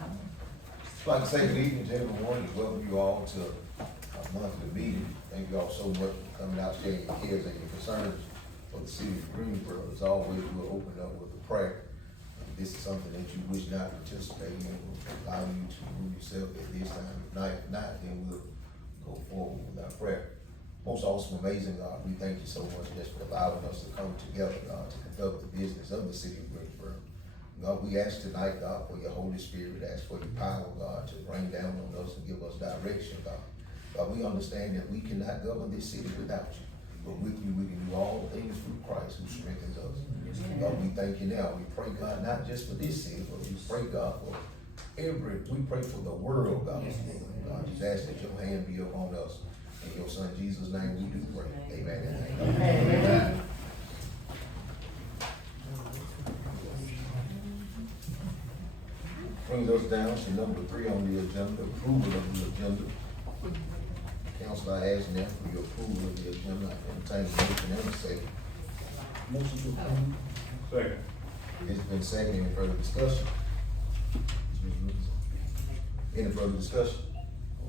I'd like to say good evening to everyone and welcome you all to our monthly meeting. Thank you all so much for coming out, sharing your cares and your concerns for the city of Greensboro. As always, we'll open up with a prayer. If this is something that you wish not to participate in, we'll allow you to remove yourself at this time. If not, then we'll go forward with our prayer. Most awesome, amazing God, we thank you so much just for allowing us to come together, God, to conduct the business of the city of Greensboro. God, we ask tonight, God, for your Holy Spirit, ask for your power, God, to rain down on us and give us direction, God. God, we understand that we cannot govern this city without you, but with you we can do all things through Christ who strengthens us. God, we thank you now. We pray, God, not just for this city, but we pray, God, for we pray for the world, God. God, just ask that your hand be upon us. In your son Jesus' name we do pray. Amen and amen. Amen. Brings us down to number 3 on the agenda, approval of the agenda. Council, I ask now for your approval of the agenda. I entertain a motion and a second. Motion to approve. Second. It's been seconded. Any further discussion? Any further discussion?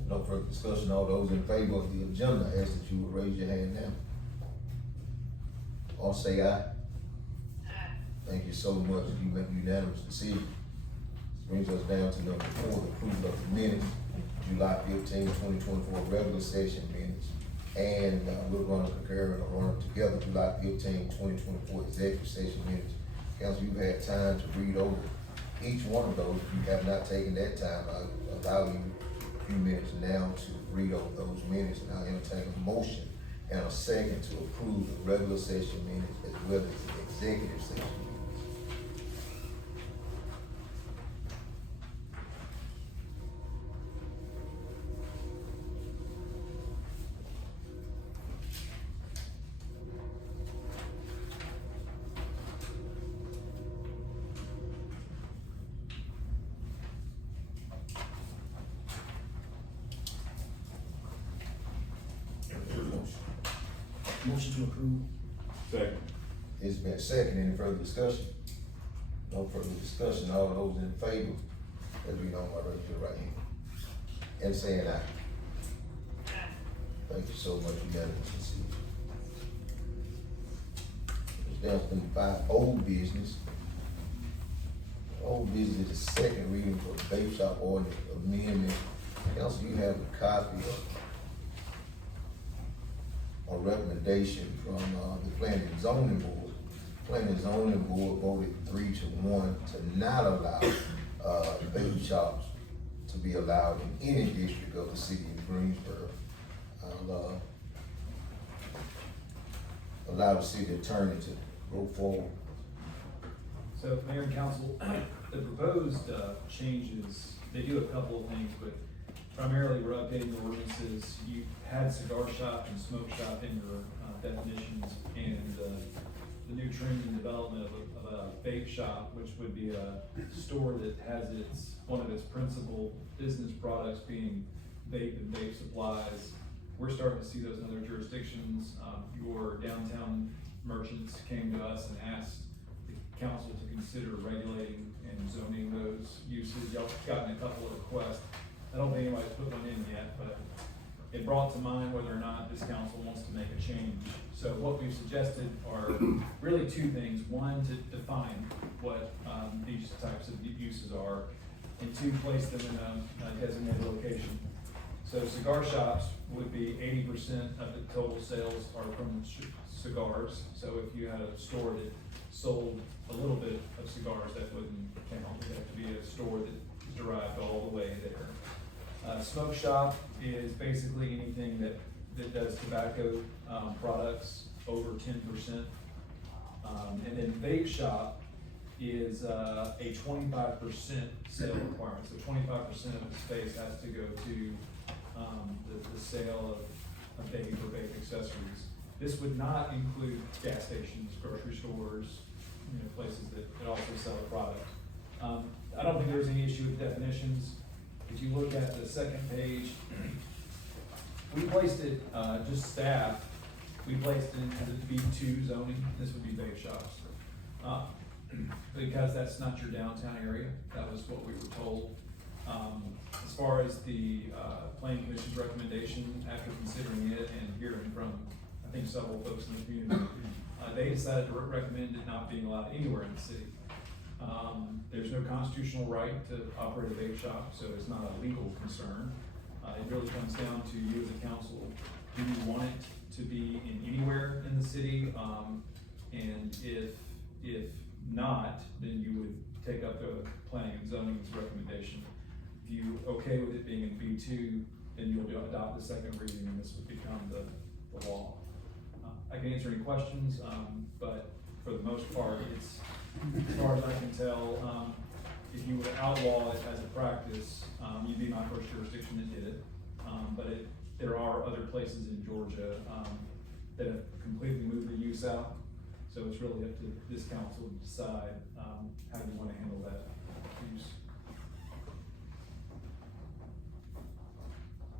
No further discussion. All those in favor of the agenda, I ask that you would raise your hand now. All say aye. Thank you so much. You make unanimous decision. Brings us down to number 4, the approval of the minutes, July 15, 2024 regular session minutes. And we're going to concur and run them together, July 15, 2024 executive session minutes. Council, you've had time to read over each one of those. If you have not taken that time, I'll allow you a few minutes now to read over those minutes, and I'll entertain a motion and a second to approve the regular session minutes as well as the executive session minutes. Motion to approve. Second. It's been second. Any further discussion? No further discussion. All those in favor, as we know, I raise your right hand. And saying aye. Thank you so much. Unanimous decision. It's down to 5, old business. Old business is the second reading for the vape shop ordinance amendment. Council, you have a copy of a recommendation from the Planning and Zoning Board. Planning and Zoning Board voted 3-1 to not allow vape shops to be allowed in any district of the city of Greensboro. I'll allow the city attorney to go forward. So, Mayor and Council, the proposed changes, they do a couple of things, but primarily we're updating the ordinances. You had cigar shop and smoke shop in your definitions, and the new trend and development of a vape shop, which would be a store that has one of its principal business products being vape and vape supplies. We're starting to see those in other jurisdictions. Your downtown merchants came to us and asked the council to consider regulating and zoning those uses. Y'all gotten a couple of requests. I don't think anybody's put one in yet, but it brought to mind whether or not this council wants to make a change. So what we've suggested are really 2 things. 1, to define what these types of uses are, and 2, place them in a designated location. So cigar shops would be 80% of the total sales are from cigars. So if you had a store that sold a little bit of cigars, that wouldn't count. It would have to be a store that is derived all the way there. Smoke shop is basically anything that does tobacco products over 10%. And then vape shop is a 25% sale requirement. So 25% of the space has to go to the sale of vape or vape accessories. This would not include gas stations, grocery stores, places that also sell a product. I don't think there's any issue with definitions. If you look at the second page, we placed it, just staff, we placed it into the B2 zoning. This would be vape shops. Because that's not your downtown area. That was what we were told. As far as the, planning commission's recommendation, after considering it and hearing from, I think, several folks in the community, they decided to recommend it not being allowed anywhere in the city. There's no constitutional right to operate a vape shop, so it's not a legal concern. It really comes down to you as a council. Do you want it to be in anywhere in the city? And if not, then you would take up the planning and zoning's recommendation. If you okay with it being in B2, then you'll adopt the second reading and this would become the law. I can answer any questions, but for the most part, it's, as far as I can tell, if you would outlaw it as a practice, you'd be my first jurisdiction that did it. But there are other places in Georgia that have completely moved the use out. So it's really up to this council to decide how you want to handle that use.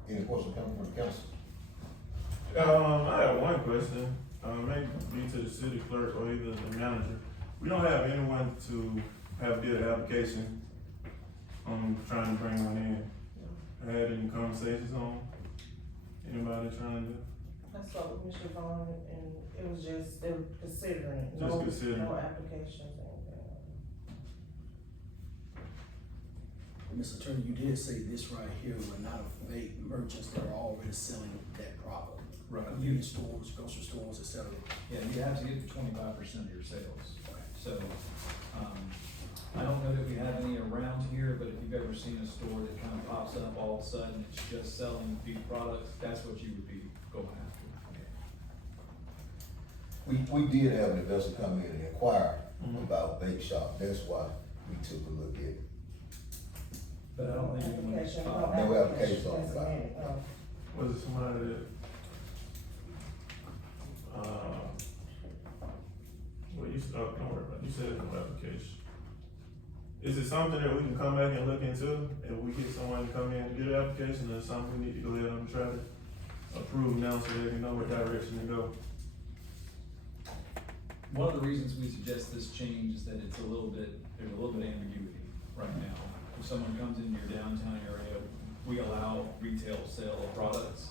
Any questions coming from the council? I have one question, maybe to the city clerk or either the manager. We don't have anyone to have did an application, trying to bring one in. Had any conversations on anybody trying to? I spoke with Mr. Vaughn and it was just, they were considering it, Just no, considering. no applications or anything. Mr. Attorney, you did say this right here were not a vape merchants that are already selling that product. Right. Convenience stores, grocery stores, et cetera. Yeah, you have to get to 25% of your sales. So, I don't know that we have any around here, but if you've ever seen a store that kind of pops up all of a sudden, it's just selling beef products, that's what you would be going after. We did have an investor come in and inquire about vape shop, that's why we took a look at it. But I don't think anyone is Application, filed. No applications on that's file. submitted, Was it somebody that, well, don't worry about it, you said no application. Is it something that we can come back and look into, if we get someone to come in and get an application, or is it something we need to go ahead and try to approve now so they can know what direction to go? One of the reasons we suggest this change is that there's a little bit of ambiguity right now. If someone comes into your downtown area, we allow retail sale of products.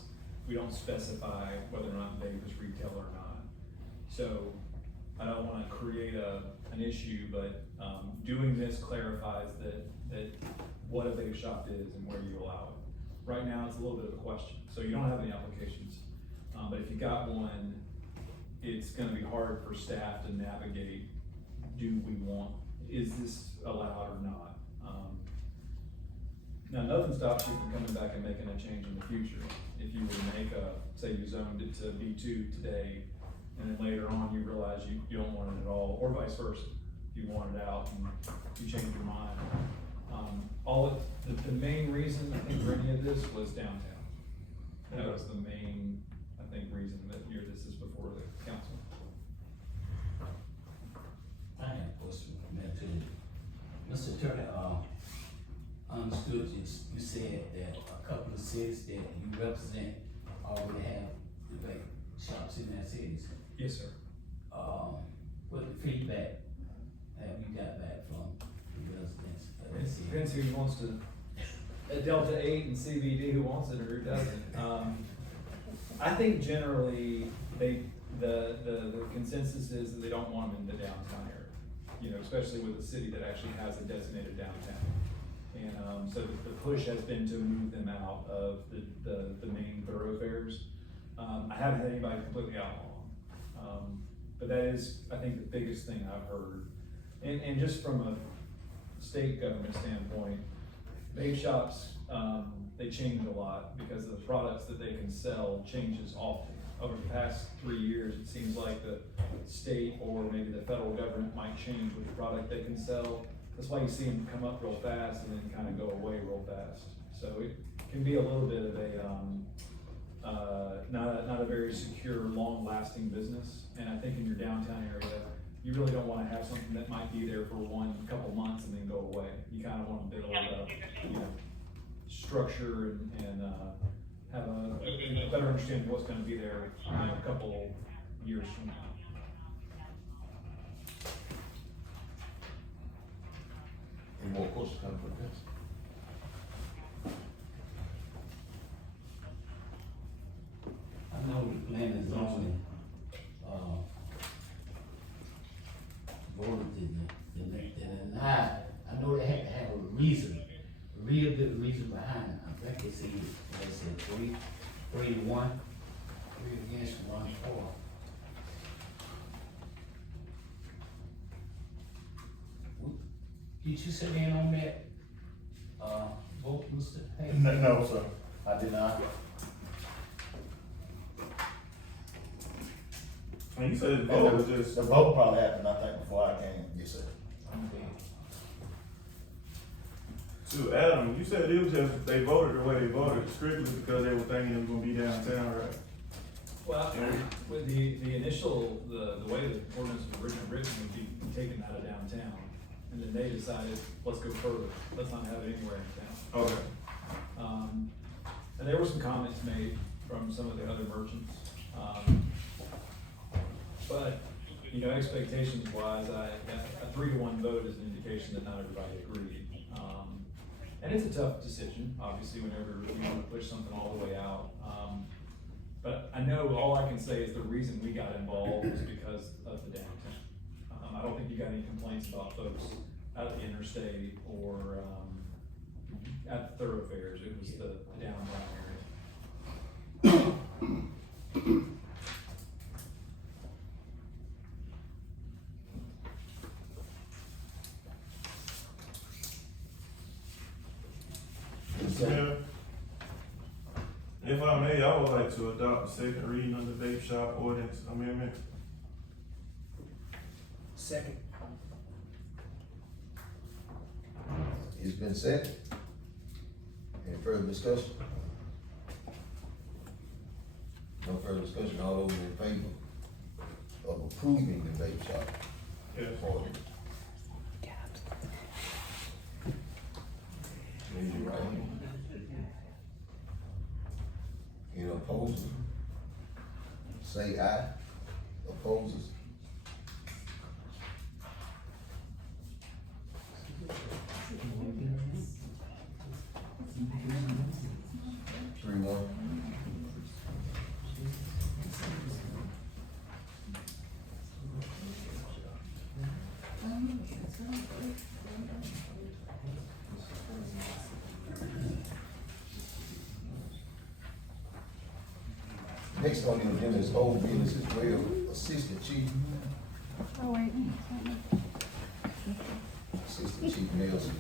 We don't specify whether or not vape is retail or not. So I don't wanna create an issue, but, doing this clarifies that what a vape shop is and where you allow it. Right now, it's a little bit of a question, so you don't have any applications. But if you got one, it's gonna be hard for staff to navigate, is this allowed or not? Now, nothing stops you from coming back and making a change in the future. If you were to make say you zoned it to B2 today, and then later on you realize you don't want it at all, or vice versa. If you want it out and you change your mind. The main reason, I think, for any of this was downtown. That was the main, I think, reason that this is before the council. I have a question, Madam Attorney. Mr. Attorney, I understood you said that a couple of cities that you represent already have the vape shops in their cities. Yes, sir. What feedback have you got back from the residents of that It city? depends who wants to, at Delta 8 and CBD, who wants it or who doesn't. I think generally, the consensus is that they don't want them in the downtown area. You know, especially with a city that actually has a designated downtown. And, so the push has been to move them out of the main thoroughfares. I haven't had anybody completely outlaw them. But that is, I think, the biggest thing I've heard. And just from a state government standpoint, vape shops, they change a lot because the products that they can sell changes often. Over the past 3 years, it seems like the state or maybe the federal government might change which product they can sell. That's why you see them come up real fast and then kind of go away real fast. So it can be a little bit of a, not a very secure, long-lasting business. And I think in your downtown area, you really don't want to have something that might be there for couple months and then go away. You kind of want to build structure and have a better understanding of what's going to be there, a couple years from now. Any more questions coming from the council? real good reason behind it. I think they said 3-1, 3 against, 1 for. Did you sit in on that, vote, Mr. Hay? No, sir, I did not. And you said the vote was just, The vote probably happened, I think, before I came. Yes, sir. to Adam, you said it was just, they voted the way they voted strictly because they were thinking it was gonna be downtown, right? Well, Yeah. with the initial, the way the ordinance was originally written would be taken out of downtown. And then they decided, let's go further, let's not have it anywhere in town. Okay. And there were some comments made from some of the other merchants. But, you know, expectations wise, a 3-1 vote is an indication that not everybody agreed. And it's a tough decision, obviously, whenever you wanna push something all the way out. But I know all I can say is the reason we got involved was because of the downtown. I don't think you got any complaints about folks at the interstate or, at the thoroughfares. It was the downtown area. Yeah. If I may, I would like to adopt the second reading of the vape shop ordinance amendment. Second. It's been seconded. Any further discussion? No further discussion, all those in favor of approving the vape shop Yes. ordinance? Raise your right hand. Any opposed? Say aye. Opposes? Three, one. Next on the agenda is old business as well, Assistant Chief. Oh, wait. Assistant Chief Nelson.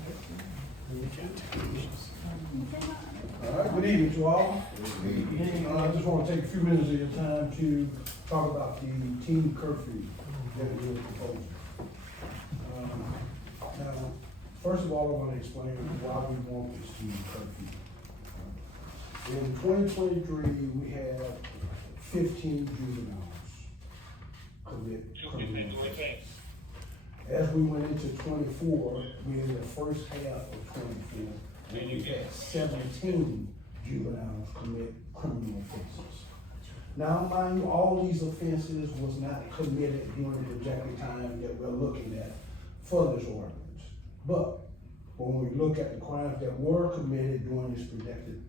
All right, good evening to all. Read. I just want to take a few minutes of your time to talk about the team curfew that we are proposing. Now, first of all, I want to explain why we want this team curfew. In 2023, we had 15 juveniles commit criminal offenses. As we went into 24, we in the first half of 24, we had 17 juveniles commit criminal offenses. Now, mind you, all these offenses was not committed during the projected time that we're looking at for this ordinance. But when we look at the crimes that were committed during this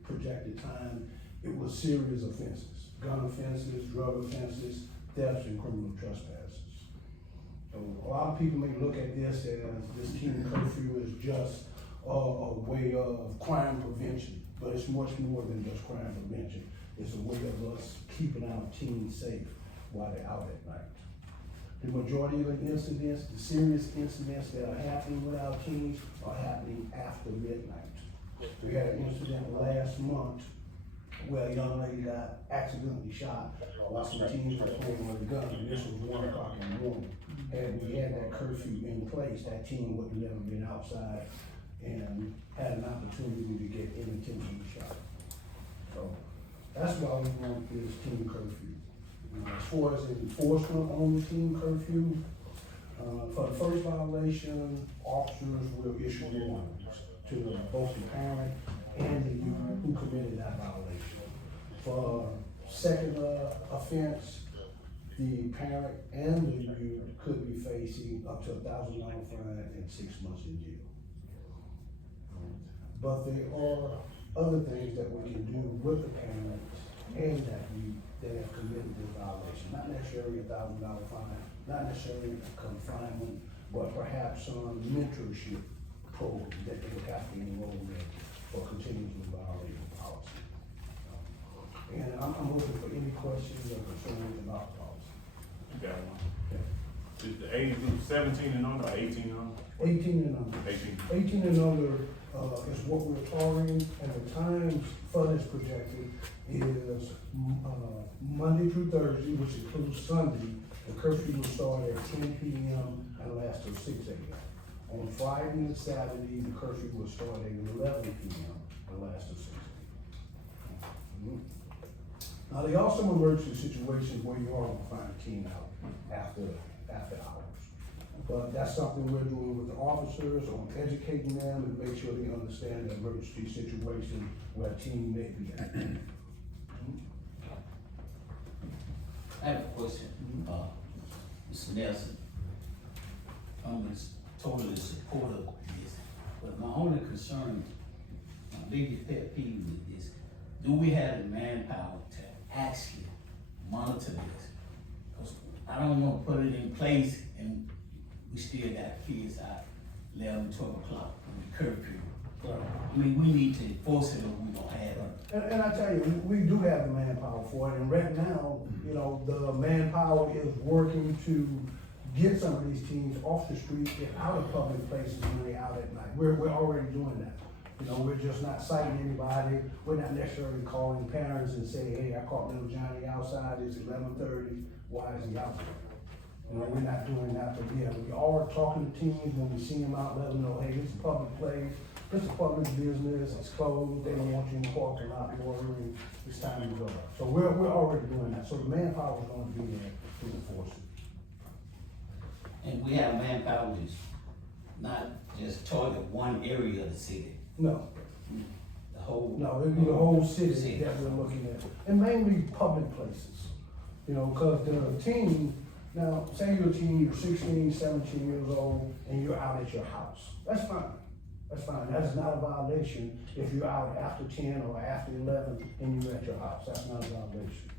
projected time, it was serious offenses: gun offenses, drug offenses, thefts, and criminal trespasses. So a lot of people may look at this as this teen curfew is just a way of crime prevention, but it's much more than just crime prevention. It's a way of us keeping our teens safe while they're out at night. The majority of the incidents, the serious incidents that are happening with our teens are happening after midnight. We had an incident last month where a young lady got accidentally shot while some teens were playing with a gun, and this was 1 o'clock in the morning. Had we had that curfew in place, that teen would have never been outside and had an opportunity to get unintentionally shot. So that's why we want this teen curfew. As far as enforcement on the teen curfew, for the first violation, officers will issue warnings to both the parent and the youth who committed that violation. For second offense, the parent and the youth could be facing up to $1,000 fine and 6 months in jail. But there are other things that we can do with the parents and that youth that have committed this violation. Not necessarily $1,000 fine, not necessarily confinement, but perhaps some mentorship program that they would have to enroll in for continuously violating the policy. And I'm open for any questions or concerns about the policy. You got one. Is the age group 17 and under or 18 and under? 18 and under. 18 and under, is what we're targeting, and the times for this projected is, Monday through Thursday, which includes Sunday. The curfew will start at 10 p.m. and last till 6 a.m. On Friday and Saturday, the curfew will start at 11 p.m. and last till 6 a.m. Now, there are some emergency situations where you are gonna find a teen out after hours. But that's something we're doing with the officers, on educating them and make sure they understand the emergency situation where a teen may be at. I have a question, Mr. Nelson. I'm totally supportive of this, but my only concern, my biggest pet peeve with this, do we have the manpower to actually monitor this? 'Cause I don't wanna put it in place and we still got kids out 11, 12 o'clock on the curfew. I mean, we need to enforce it or we don't have it. And I tell you, we do have the manpower for it, and right now, you know, the manpower is working to get some of these teens off the street and out of public places when they're out at night. We're already doing that. You know, we're just not citing anybody, we're not necessarily calling parents and saying, hey, I caught little Johnny outside, it's 11:30, why is he out there? You know, we're not doing that, but yeah, we are talking to teens when we see them out, let them know, hey, this is a public place, this is public business, it's closed, they don't want you in the parking lot ordering, it's time to go. So we're already doing that, so the manpower is gonna be there to enforce it. And we have manpower that's not just target one area of the city, No, the whole. no, it'd be the whole city that we're looking at, and mainly public places. You know, cause the teen, now, say you're a teen, you're 16, 17 years old, and you're out at your house, that's fine. That's fine, that's not a violation if you're out after 10 or after 11 and you're at your house, that's not a violation.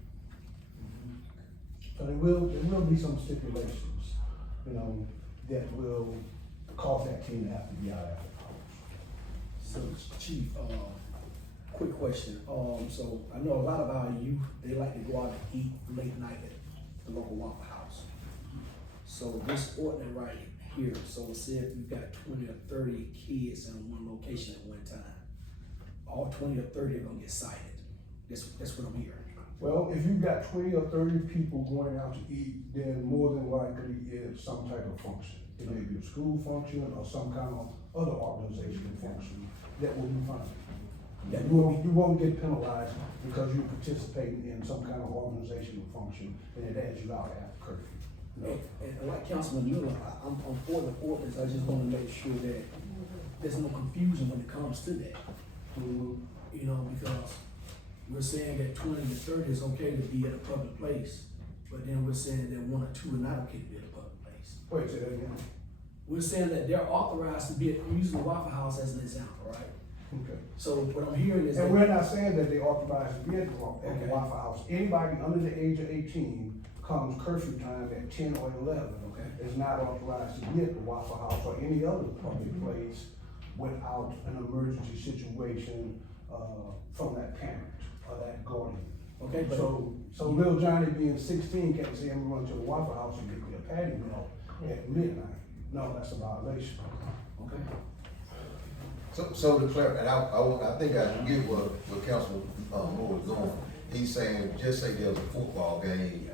So there will be some stipulations, you know, that will cause that teen to have to be out after hours. So, Chief, quick question, so I know a lot of our youth, they like to go out and eat late night at the local Waffle House. So this ordinance right here, so say if you've got 20 or 30 kids in one location at one time, all 20 or 30 are gonna get cited. That's what I'm hearing. Well, if you've got 20 or 30 people going out to eat, then more than likely it's some type of function. It may be a school function or some kind of other organizational function that will be fine. That you won't get penalized because you're participating in some kind of organizational function and it adds you out after curfew. No. And like Councilman Miller, I'm for the ordinance, I just wanna make sure that there's no confusion when it comes to that. You know, because we're saying that 20 to 30 is okay to be at a public place, but then we're saying that 1 or 2 are not okay to be at a public place. Wait, say that again. We're saying that they're authorized to be at, I'm using the Waffle House as an example, right? Okay. So what I'm hearing is that. And we're not saying that they authorized to be at the Okay. Waffle House. Anybody under the age of 18 comes curfew time at 10 or 11. Okay. Is not authorized to be at the Waffle House or any other public place without an emergency situation, from that parent or that guardian. Okay, but. So little Johnny being 16 can't say, I'm going to the Waffle House and get me a patty melt at midnight. No, that's a violation. Okay. So to clarify, and I think I get what Councilman Moore is going. He's saying, just say there's a football game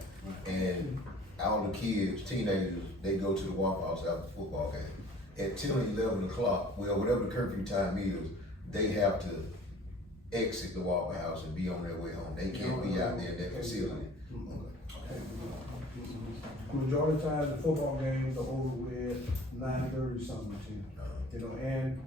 and all the kids, teenagers, they go to the Waffle House after the football game. At 10 or 11 o'clock, well, whatever the curfew time is, they have to exit the Waffle House and be on their way home. They can't be out there in that facility. Majority of the time, the football games are over with 9:30 something, you know, and,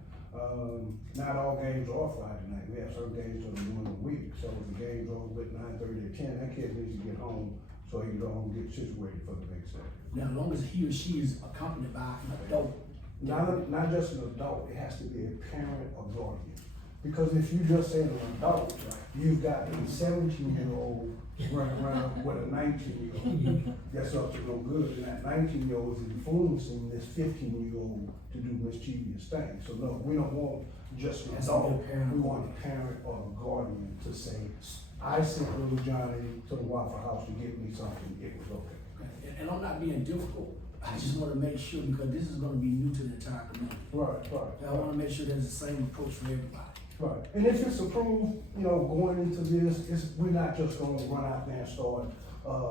not all games are Friday night. We have certain games that are during the week, so if the game's over with 9:30 to 10, that kid needs to get home so he can go home and get situated for the next day. Now, as long as he or she is accompanied by an adult. Not just an adult, it has to be a parent or guardian. Because if you just say an adult, you've got a 17-year-old running around with a 19-year-old. That's up to no good, and that 19-year-old is influencing this 15-year-old to do mischievous things. So no, we don't want just an That's adult, a good parent. we want a parent or a guardian to say, I sent little Johnny to the Waffle House to get me something, it was okay. And I'm not being difficult, I just wanna make sure, because this is gonna be new to the entire community. Right. I wanna make sure there's the same approach for everybody. Right, and if it's approved, going into this, we're not just gonna run out there and start,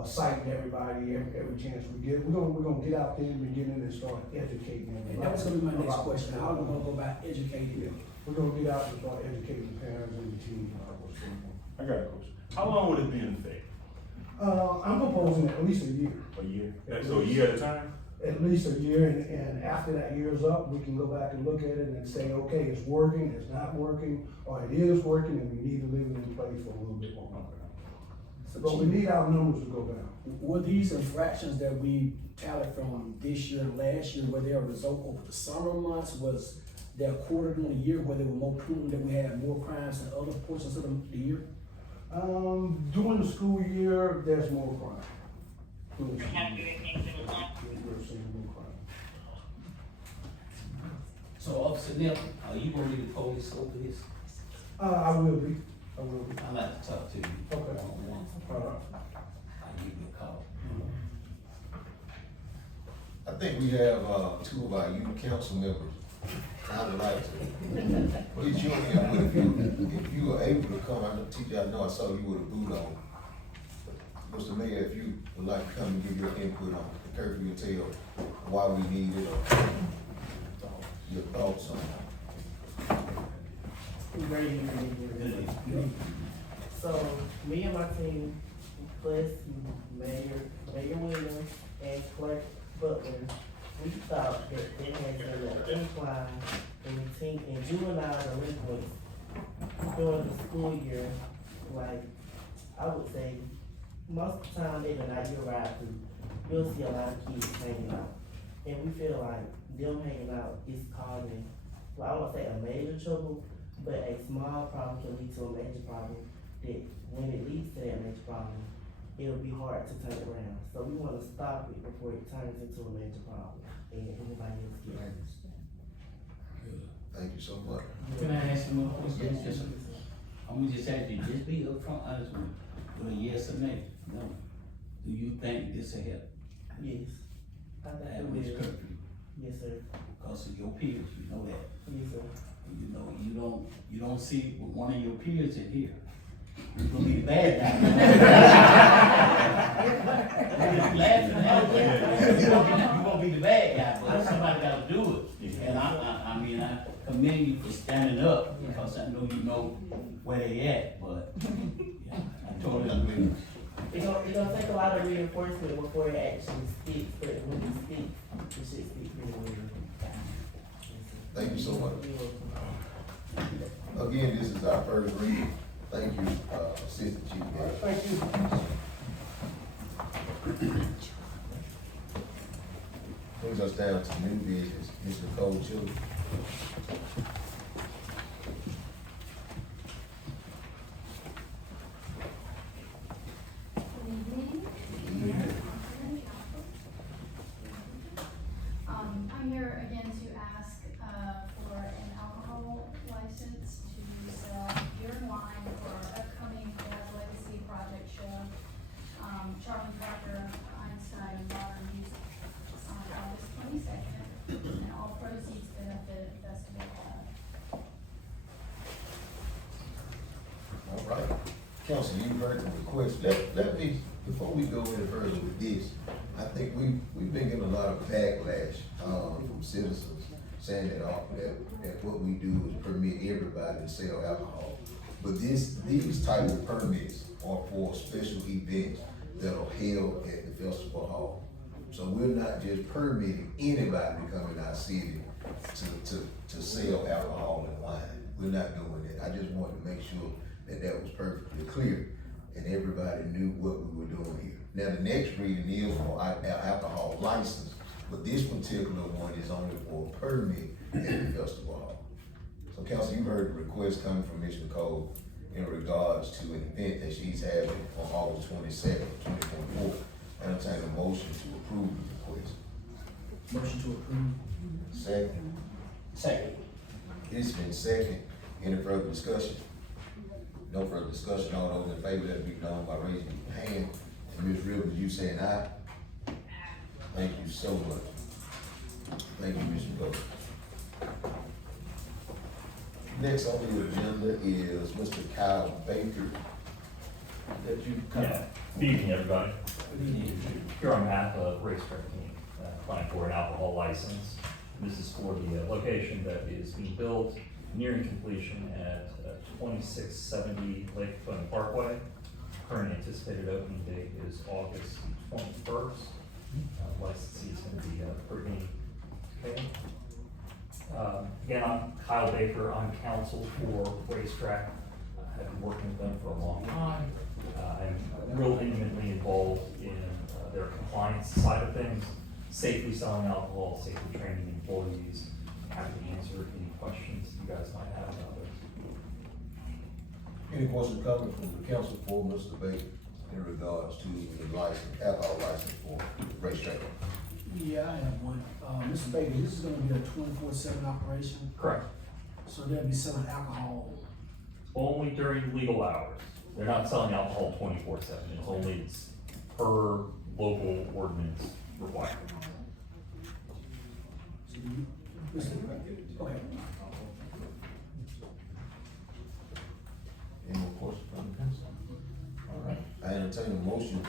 citing everybody every chance we get. We're gonna get out there in the beginning and start educating everybody. And that was gonna be my next about- question, how are we gonna go about educating them? We're gonna get out and start educating the parents and the team about what's going on. I got a question. How long would it be in effect? I'm proposing at least a year. A year? So a year at a time? At least a year, and after that year's up, we can go back and look at it and say, okay, it's working, it's not working, or it is working, and we need to leave it in place for a little bit longer. But we need our numbers to go down. Were these infractions that we tallied from this year and last year, were they a result over the summer months? Was there a quarter during the year where they were more prudent, that we had more crimes than other portions of the year? During the school year, there's more crime. During the school year, we're seeing more crime. So Officer Nelson, are you gonna be the police over this? I will be. I'd like to talk to you. Okay. One-on-one. I give you a call. I think we have, two of our youth council members. I would like to get you in, if you are able to come, I know, teacher, I know I saw you with a boot on. Mr. Mayor, if you would like to come and give your input on the curfew and tell why we need it, or your thoughts on it. Great evening. So, me and my team, plus Mayor Williams and Clerk Butler, we thought that there has been an incline in juvenile delinquents during the school year. Like, I would say, most of the time, even night you ride through, you'll see a lot of kids hanging out. And we feel like them hanging out is causing, well, I won't say a major trouble, but a small problem can lead to a major problem, that when it leads to that major problem, it'll be hard to turn around. So we wanna stop it before it turns into a major problem, and anybody else get hurt. Thank you so much. Can I ask you one question? I'm gonna just ask you, just be upfront, honest with a yes or no. Do you think this will help? Yes. I think it Have this will. curfew? Yes, sir. Because of your peers, you know that. Yes, sir. You don't see one of your peers in here. You're gonna be the bad guy. You're gonna be the bad guy, but somebody gotta do it. And I commend you for standing up, because I know you know where they at, but, yeah, I totally agree. It's gonna take a lot of reinforcement before it actually sticks, but when it sticks, it should stick pretty well. Thank you so much. You're welcome. Again, this is our first reading. Thank you, Assistant Chief Judge. Thank you. Brings us down to new business, Mr. Cole Chili. I'm here again to ask, for an alcohol license to sell beer and wine for our upcoming Jazz Legacy Project show. Charlie Parker, Einstein Modern Music, on August 22nd, and all proceeds benefit Festival Hall. All right. Council, you heard the request. Let me, before we go any further with this, I think we've been getting a lot of backlash, from citizens saying that what we do is permit everybody to sell alcohol. But these type of permits are for special events that are held at the festival hall. So we're not just permitting anybody to come in our city to sell alcohol and wine. We're not doing that. I just wanted to make sure that was perfectly clear and everybody knew what we were doing here. Now, the next reading is for our alcohol license, but this particular one is only for a permit at the festival hall. So council, you heard the request coming from Ms. Nicole in regards to an event that she's having on August 22nd, 2024. Entertain a motion to approve the request. Motion to approve. Second. Second. It's been second. Any further discussion? No further discussion. All those in favor, let it be known by raising your hand. And Ms. Rivers, you saying aye? Thank you so much. Thank you, Mr. Gold. Next on the agenda is Mr. Kyle Baker. That you come. Yeah, good evening, everybody. Here on behalf of Racetrack Team, applying for an alcohol license. This is for the location that is being built, nearing completion at 2670 Lake Fun Parkway. Current anticipated opening date is August 21st. Licensee is going to be Brittany Kay. Again, I'm Kyle Baker. I'm counsel for Racetrack. I've been working with them for a long time. I'm real intimately involved in their compliance side of things, safely selling alcohol, safely training employees. Happy to answer any questions you guys might have about this. Any questions coming from the council for Mr. Baker in regards to the license, alcohol license for Racetrack? Yeah, I have one. Mr. Baker, this is gonna be a 24/7 operation, Correct. so they'll be selling alcohol. Only during legal hours. They're not selling alcohol 24/7. It's only per local ordinance required. So you, Mr. Go ahead. Any more questions from the council? All right, I entertain a motion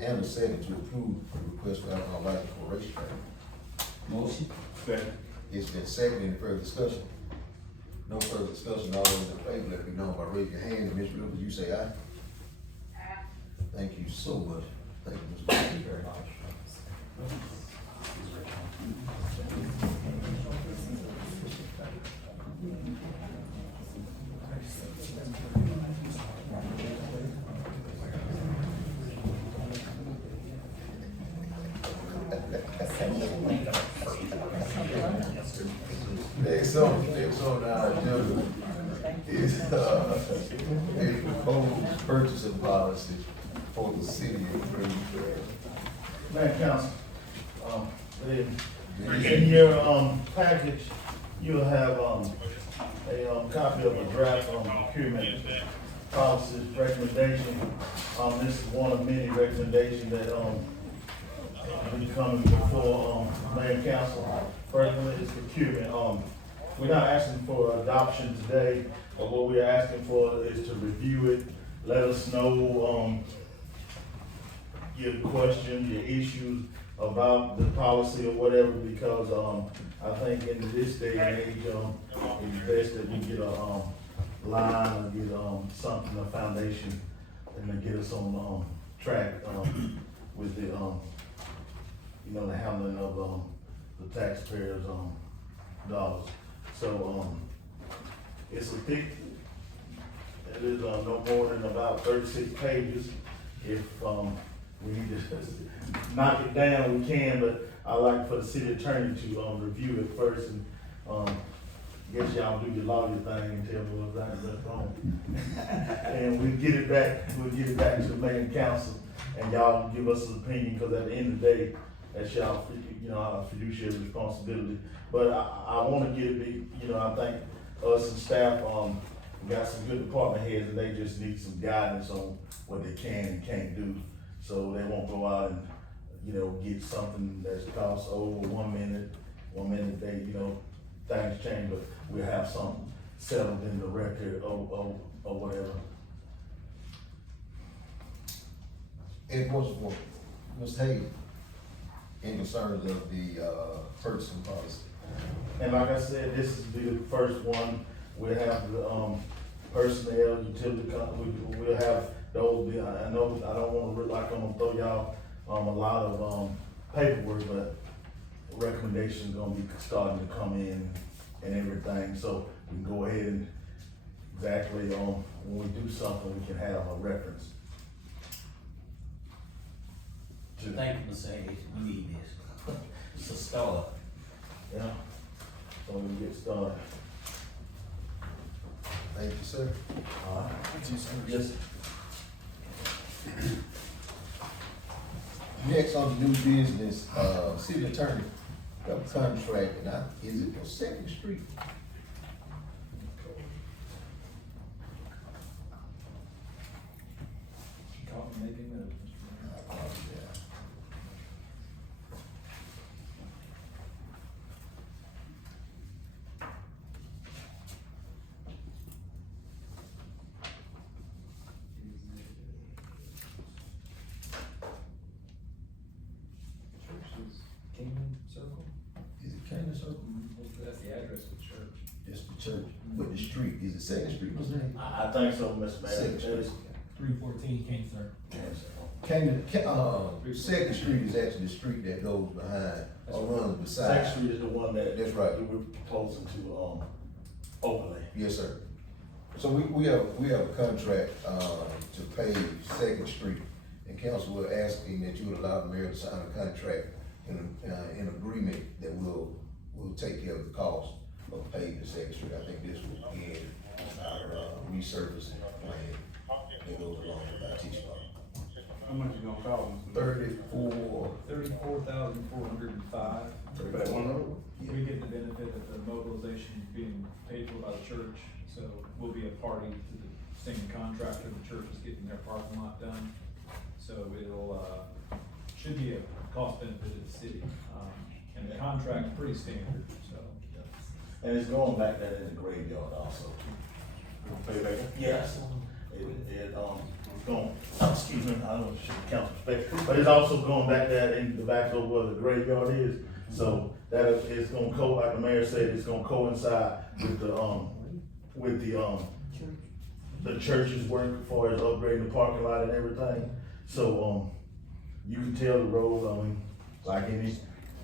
and a second to approve the request for alcohol license for Racetrack. Motion. Second. It's been seconded. Any further discussion? No further discussion. All those in favor, let it be known by raising your hand. And Ms. Rivers, you say aye. Aye. Thank you so much. Thank you, Mr. Thank you very much. Next on our agenda is, a proposed purchasing policy for the city of Greensboro. Mayor Council, in your, package, you'll have, a copy of a draft, procurement policy recommendation. This is one of many recommendations that, will be coming before, Mayor Council. First one is procurement. We're not asking for adoption today, but what we're asking for is to review it, let us know, your questions, your issues about the policy or whatever, because, I think in this day and age, it's best that we get a, line or get, something, a foundation, and to get us on, track, with the, the handling of, the taxpayers', dollars. So, it's a thick, it is, no more than about 36 pages. If, we need to knock it down, we can, but I like for the city attorney to, review it first and, guess y'all do your lawyer thing and tell me what's right and what's wrong. And we'll get it back to the mayor and council, and y'all give us an opinion, because at the end of the day, that's y'all, our fiduciary responsibility. But I wanna get it big, I think us and staff, we got some good department heads, and they just need some guidance on what they can and can't do, so they won't go out and, get something that's cost over 1 minute, they, things change, but we'll have something settled in the record or whatever. Any questions for Ms. Hayes in concerns of the, purchasing policy? And like I said, this will be the first one. We'll have the, personnel, utility company, we'll have those, I know, I don't wanna look like I'm gonna throw y'all, a lot of, paperwork, but recommendations gonna be starting to come in and everything, so we can go ahead and exactly, when we do something, we can have a reference. Thank you, Mr. Hayes. We need this. It's a start. Yeah, so we can get started. sir. Yes. Next on the new business, city attorney, got a contract, and is it for Second Street? Caught me making notes, Mr. Mayor. I apologize. Church is Kingman Circle? Is it Cannon Circle? That's the address of the church. It's the church, but the street, is it Second Street, what's the name? I think so, Mr. Mayor. Second Street. 314 King, sir. Second Street is actually the street that goes behind, or runs beside. Second Street is the one that. That's right. We're proposing to, overlay. Yes, sir. So we have a contract, to pay Second Street, and council, we're asking that you would allow the mayor to sign a contract in agreement that will take care of the cost of paving Second Street. I think this will end our resurfacing plan that goes along with our T-Spot. How much you gonna cost them? 34. $34,405. For that one road? We get the benefit of the mobilization being paid for by the church, so we'll be a party to the same contractor. The church is getting their parking lot done. So it'll, should be a cost benefit to the city. And the contract's pretty standard, so. And it's going back there in the graveyard also. Pay back? Yes. It's going, excuse me, I don't know if the council respect, but it's also going back there in the back of where the graveyard is. So that is gonna like the mayor said, it's gonna coincide with the church's work as far as upgrading the parking lot and everything. So, you can tell the road, I mean, like any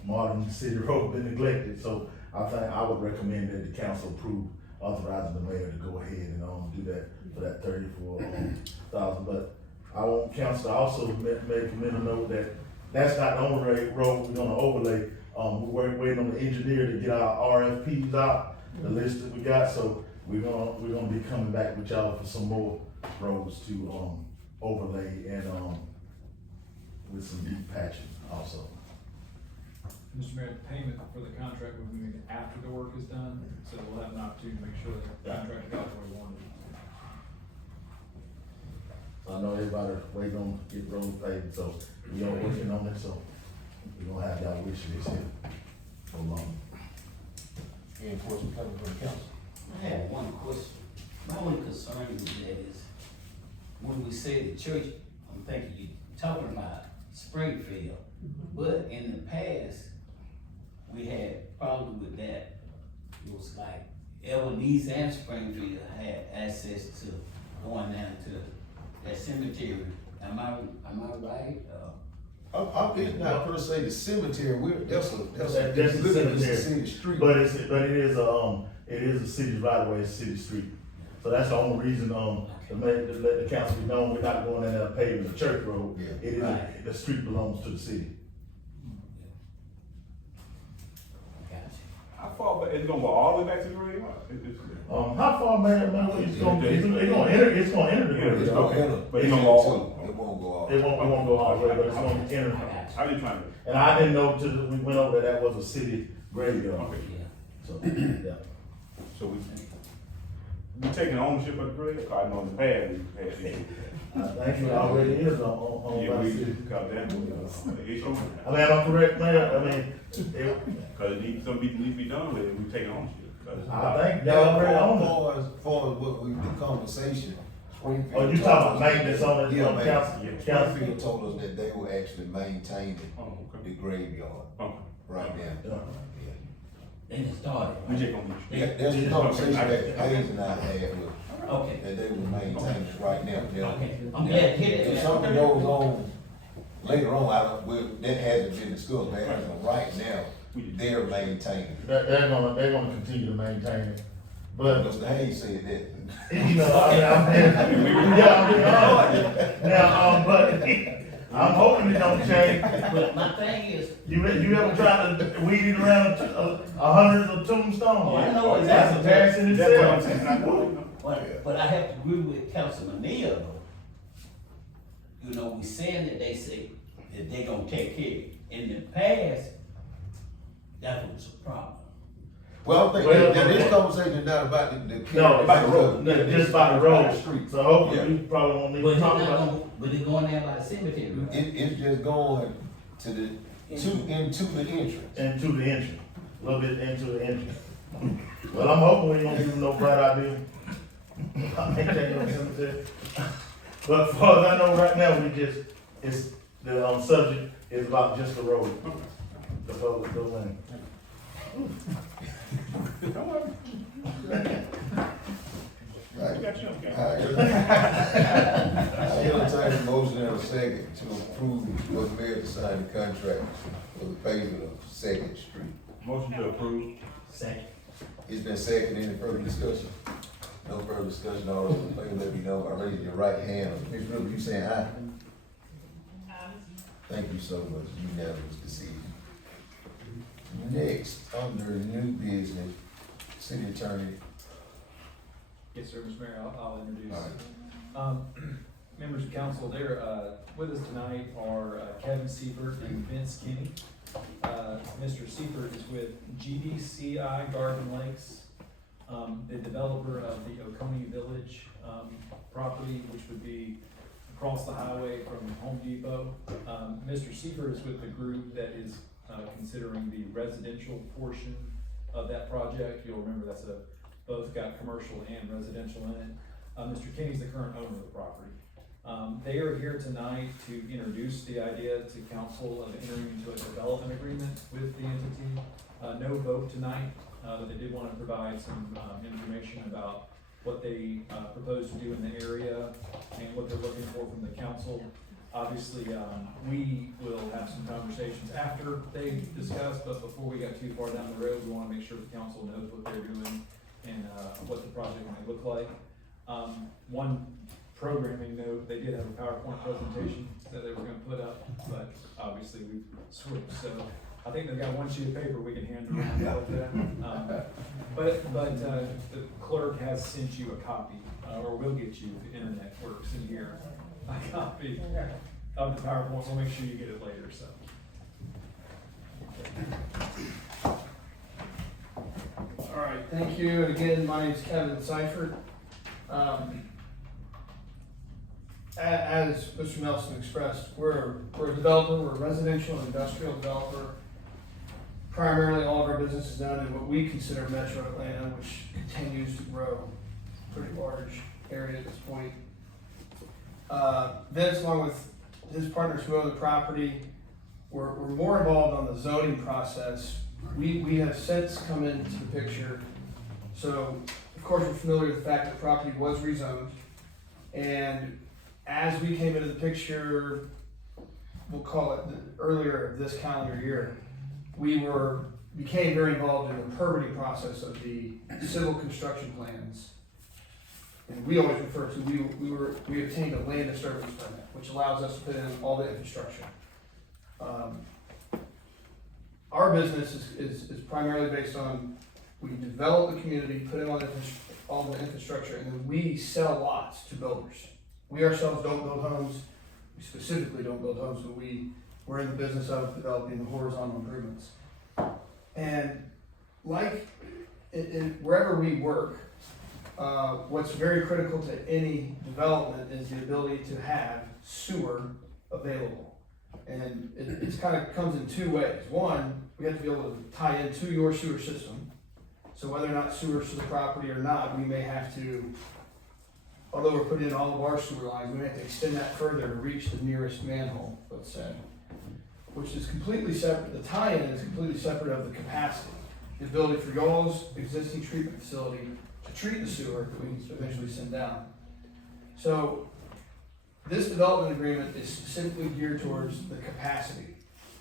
modern city road, been neglected. So I think I would recommend that the council approve authorizing the mayor to go ahead and, do that for that 34,000. But I want council to also make a mental note that that's not the only road we're gonna overlay. We're waiting on the engineer to get our RFPs out, the list that we got. So we're gonna be coming back with y'all for some more roads to, overlay and, with some deep patching also. Mr. Mayor, the payment for the contract will be made after the work is done, so we'll have an opportunity to make sure that the contract got what we wanted. I know everybody waiting on to get road paved, so we are working on it, so we're gonna have y'all wish list here for long. Any questions coming from the council? I have one question. My only concern with that is, when we say the church, I'm thinking you're talking about Springfield, but in the past, we had problem with that. It was like Ebenezer and Springfield had access to going down to that cemetery. Am I right? It's not per se the cemetery, that's a That's the cemetery. city street. But it is a city right away, it's city street. So that's the only reason, to let the council be known, we're not going in there paving the church road. Yeah. It is, Right. the street belongs to the city. Gotcha. How far back, it's gonna go all the way back to the graveyard? How far, man, it's gonna enter the graveyard. It's gonna enter, But it's gonna go all- it won't go all. It won't go all the way, but it's gonna I enter. got I just trying to, And I didn't know till we went over that was a city graveyard. okay, you. Yeah. So, yeah. so we taking ownership of the grave? I know in the past, we had. I think it already is on Yeah, by the we, city. cause that was, an issue. I mean, I'm correct, man, I mean, Cause it needs, some people need to be done with it, we taking ownership. 'Cause- I think y'all already own it. As far as what we, the conversation, Springfield. Oh, you talking about maintenance on it, Yeah, on man. council? Council? Springfield told us that they were actually maintaining Oh, okay. the graveyard Okay. right now. Yeah. Then it started. We just gonna. Yeah, that's the conversation that Hayes and I had with, Okay. that they were maintaining it right now. Now, Okay. I'm glad to hear if that. something goes on later on, that hasn't been discussed, man, but right now, they're maintaining it. They're gonna continue to maintain it, but, Mr. Hayes said that. you know, but, I'm hoping it don't change. But my thing is, You ever try to weed it around hundreds of tombstones? Oh, I know That's a tax in That's what I'm itself. saying, But I have to agree with Councilman Neal though. You know, we saying that they say that they gonna take care of it. In the past, that was a problem. Well, I think that this conversation is not about the. No, About the road. No, just by the road. Street. So hopefully Yeah. we probably won't need But to it's talk not about. gonna, but it's going there by the cemetery. It's just going to the, into the entrance. Into the engine, a little bit into the engine. Well, I'm hoping we don't give them no bad idea. I make that no cemetery. But as far as I know right now, it's, the, subject is about just the road. The public domain. Right. Got you, okay. I entertain a motion in a second to approve for the mayor to sign the contract for the pavement of Second Street. Motion to approve. Second. It's been second, any further discussion? No further discussion, all those in favor, let me know by raising your right hand. Ms. Rivers, you saying aye? Thank you so much, unanimous decision. Next, under new business, city attorney. Yes, sir, Mr. Mayor, I'll introduce. All right. Members of council, there, with us tonight are Kevin Seifert and Vince Kinney. Mr. Seifert is with GDCI Garden Lakes, the developer of the Oconee Village, property, which would be across the highway from Home Depot. Mr. Seifert is with the group that is, considering the residential portion of that project. You'll remember that's both got commercial and residential in it. Mr. Kinney's the current owner of the property. They are here tonight to introduce the idea to council of entering into a development agreement with the entity. No vote tonight, but they did want to provide some information about what they propose to do in the area and what they're looking for from the council. Obviously, we will have some conversations after they discuss, but before we got too far down the road, we want to make sure the council knows what they're doing and what the project might look like. One programming note, they did have a PowerPoint presentation that they were gonna put up, but obviously we switched, so I think they've got one sheet of paper we can hand around like that. But the clerk has sent you a copy, or will get you, if the internet works in here, a copy of the PowerPoint, so make sure you get it later, so. All right, thank you. Again, my name is Kevin Seifert. As Mr. Nelson expressed, we're a developer, we're a residential and industrial developer. Primarily, all of our business is done in what we consider Metro Atlanta, which continues to grow pretty large area at this point. Vince, along with his partners who own the property, we're more involved on the zoning process. We have since come into the picture. So, of course, we're familiar with the fact that the property was rezoned. And as we came into the picture, we'll call it earlier this calendar year, we became very involved in the permitting process of the civil construction plans. And we always refer to, we obtained a land disturbance permit, which allows us to put in all the infrastructure. Our business is primarily based on, we develop the community, put in all the infrastructure, and then we sell lots to builders. We ourselves don't build homes, we specifically don't build homes, but we're in the business of developing the horizontal improvements. And like wherever we work, what's very critical to any development is the ability to have sewer available. And it kind of comes in two ways. One, we have to be able to tie into your sewer system. So whether or not sewer's to the property or not, we may have to, although we're putting in all of our sewer lines, we may have to extend that further to reach the nearest manhole, let's say, which is completely separate. The tie-in is completely separate of the capacity. The ability for y'all's existing treatment facility to treat the sewer that we eventually send down. So this development agreement is specifically geared towards the capacity.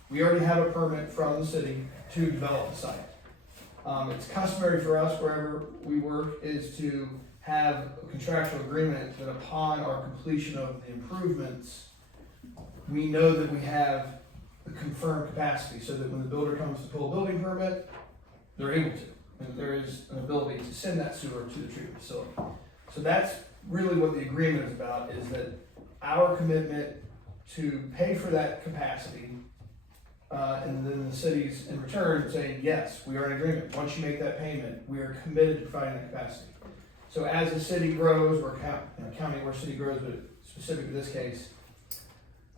We already have a permit from the city to develop the site. It's customary for us wherever we work is to have a contractual agreement that upon our completion of the improvements, we know that we have the confirmed capacity so that when the builder comes to pull a building permit, they're able to. And there is an ability to send that sewer to the treatment facility. So that's really what the agreement is about, is that our commitment to pay for that capacity, and then the city's in return saying, yes, we are in agreement. Once you make that payment, we are committed to providing that capacity. So as the city grows, or county or city grows, but specific to this case,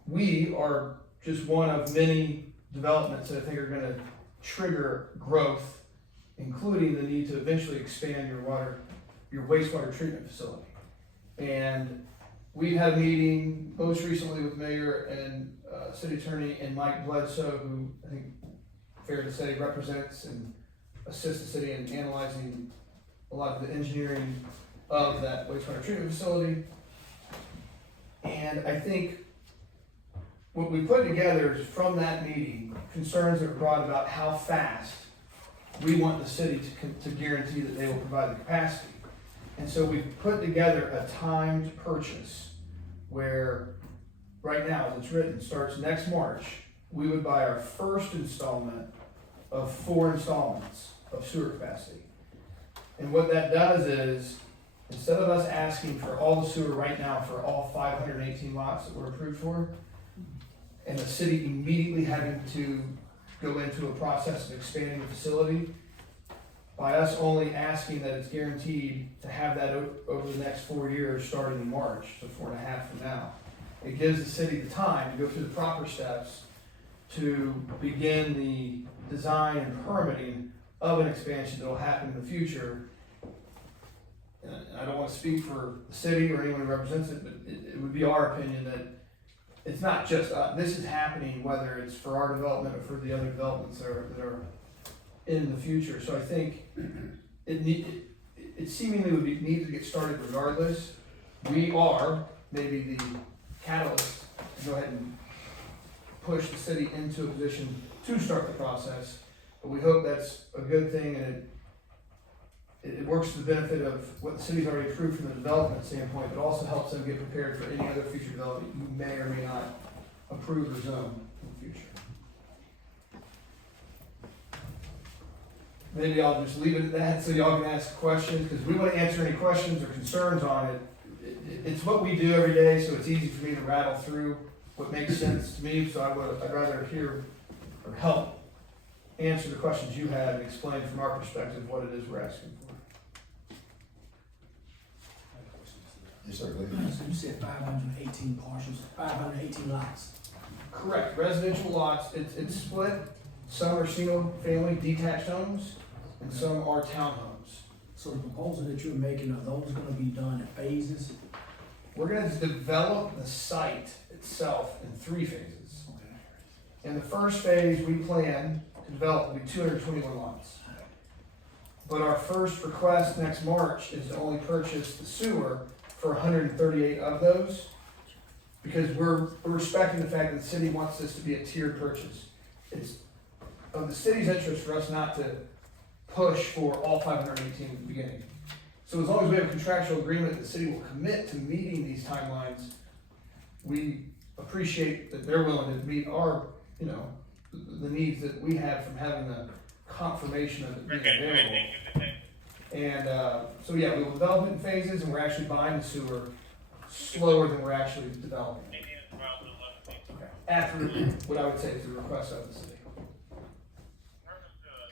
we are just one of many developments that I think are gonna trigger growth, including the need to eventually expand your wastewater treatment facility. And we've had a meeting most recently with Mayor and City Attorney and Mike Bledsoe, who I think, fair to say, represents and assists the city in analyzing a lot of the engineering of that wastewater treatment facility. And I think what we put together is, from that meeting, concerns that were brought about how fast we want the city to guarantee that they will provide the capacity. And so we've put together a timed purchase where, right now, as it's written, starts next March, we would buy our first installment of 4 installments of sewer capacity. And what that does is, instead of us asking for all the sewer right now for all 518 lots that we're approved for, and the city immediately having to go into a process of expanding the facility, by us only asking that it's guaranteed to have that over the next 4 years, starting in March, so 4.5 from now, it gives the city the time to go through the proper steps to begin the design and permitting of an expansion that will happen in the future. And I don't want to speak for the city or anyone who represents it, but it would be our opinion that it's not just this is happening, whether it's for our development or for the other developments that are in the future. So I think it seemingly would need to get started regardless. We are maybe the catalyst to go ahead and push the city into a position to start the process. But we hope that's a good thing, and it works to the benefit of what the city's already approved from the development standpoint, but also helps them get prepared for any other future development you may or may not approve or zone in the future. Maybe I'll just leave it at that so y'all can ask questions, because we want to answer any questions or concerns on it. It's what we do every day, so it's easy for me to rattle through what makes sense to me. So I'd rather hear or help answer the questions you have and explain from our perspective what it is we're asking for. Yes, sir, go ahead. So you said 518 parcels, 518 lots. Correct, residential lots, it's split. Some are single family detached homes and some are townhomes. So the proposal that you're making, are those gonna be done in phases? We're gonna develop the site itself in 3 phases. Okay. In the first phase, we plan to develop will be 221 lots. But our first request next March is to only purchase the sewer for 138 of those, because we're respecting the fact that the city wants this to be a tiered purchase. It's of the city's interest for us not to push for all 518 at the beginning. So as long as we have a contractual agreement that the city will commit to meeting these timelines, we appreciate that they're willing to meet our, the needs that we have from having the confirmation of it being available. And so yeah, we will develop it in phases, and we're actually buying the sewer slower than we're actually developing it. After what I would say is the request of the city.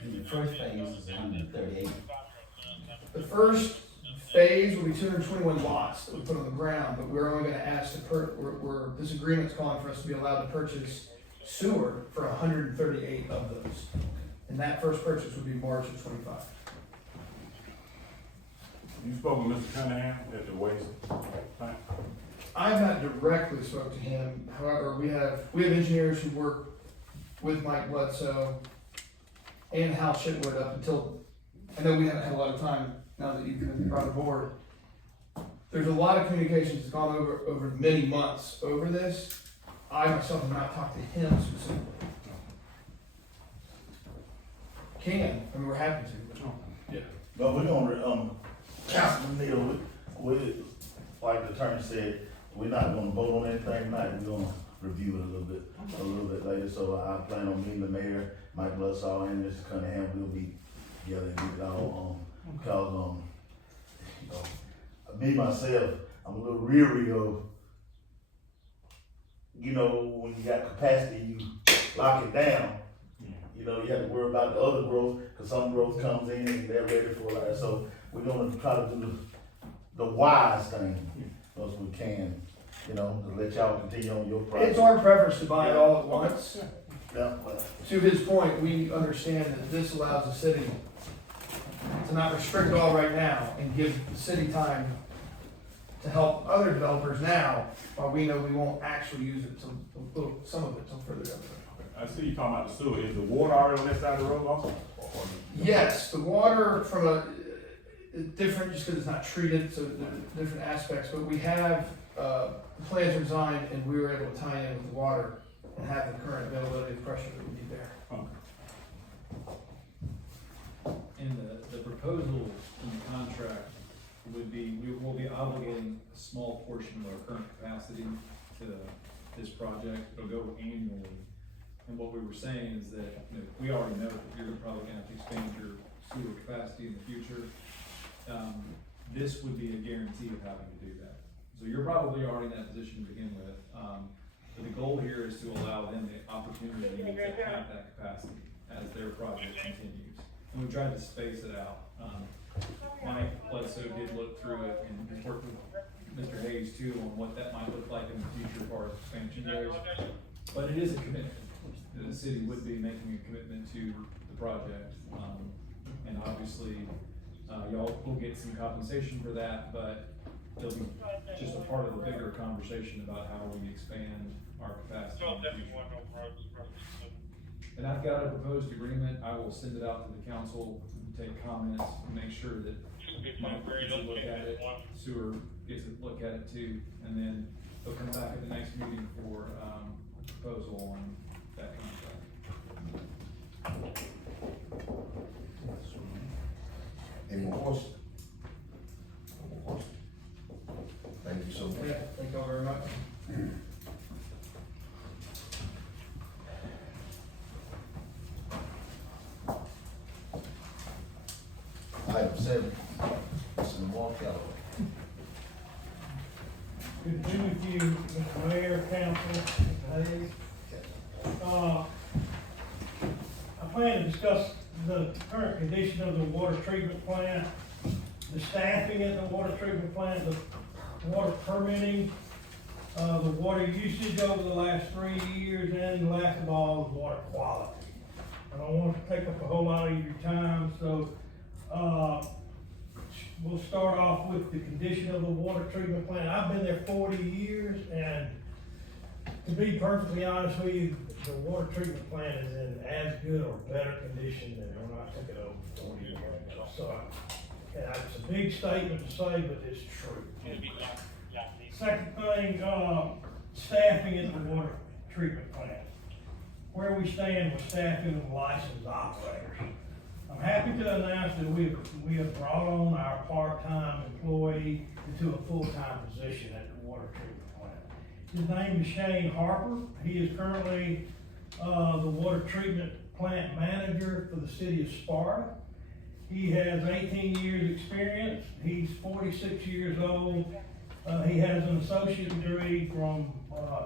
And the first phase is 138. The first phase will be 221 lots that we put on the ground, but we're only gonna ask this agreement's calling for us to be allowed to purchase sewer for 138 of those. And that first purchase would be March of 25. You spoke with Mr. Cunningham at the waste plant? I have not directly spoke to him, however, we have engineers who work with Mike Bledsoe and Hal Shitwood up until, I know we haven't had a lot of time now that you've been brought aboard. There's a lot of communications that's gone over many months over this. I myself have not talked to him specifically. We're happy to, but yeah. But we're gonna, Councilman Neal, we, like the attorney said, we're not gonna vote on anything tonight, we're gonna review it a little bit later, so I plan on meeting the mayor, Mike Bledsoe, and Mr. Cunningham, we'll be together and get it all, because, me, myself, I'm a little weary of, you know, when you got capacity, you lock it down. You know, you have to worry about the other growth, cause some growth comes in and they're ready for it, so we're gonna try to do the wise thing, as we can, you know, to let y'all continue on your project. It's our preference to buy it all at once. Yeah, well, To his point, we understand that this allows the city to not restrict all right now and give the city time to help other developers now, while we know we won't actually use it till, some of it till further down the road. I see you talking about the sewer, is the water already on that side of the road also? Yes, the water from different, just because it's not treated, so there are different aspects, but we have, the plans are designed and we were able to tie in with the water and have the current availability of pressure that we need there. And the proposal in the contract would be, we will be obligating a small portion of our current capacity to this project. It'll go annually. And what we were saying is that, you know, we already know that you're probably gonna have to expand your sewer capacity in the future. This would be a guarantee of having to do that. So you're probably already in that position to begin with. But the goal here is to allow them the opportunity to have that capacity as their project continues. And we tried to space it out. Mike Bledsoe did look through it and worked with Mr. Hayes too on what that might look like in the future as far as expansion goes. But it is a commitment. The city would be making a commitment to the project. And obviously, y'all will get some compensation for that, but it'll be just a part of the bigger conversation about how we expand our capacity in the future. And I've got a proposed agreement. I will send it out to the council, take comments, make sure that Mike gets a look at it, Sewer gets a look at it too, and then they'll come back at the next meeting for, proposal on that contract. Any more questions? No more questions? Thank you so much. Yeah, thank you all very much. Item 7, Mr. Lamar Calloway. Good to be with you, Mr. Mayor, Council, Mr. Hayes. I plan to discuss the current condition of the water treatment plant, the staffing at the water treatment plant, the water permitting, the water usage over the last 3 years, and last of all, the water quality. I don't want to take up a whole lot of your time, so we'll start off with the condition of the water treatment plant. I've been there 40 years, and to be perfectly honest with you, the water treatment plant is in as good or better condition than when I took it over 40 years ago. So, it's a big statement to say, but it's true. Second thing, staffing at the water treatment plant. Where we stand with staffing of licensed operators. I'm happy to announce that we have brought on our part-time employee into a full-time position at the water treatment plant. His name is Shane Harper. He is currently the water treatment plant manager for the city of Sparta. He has 18 years experience. He's 46 years old. He has an associate degree from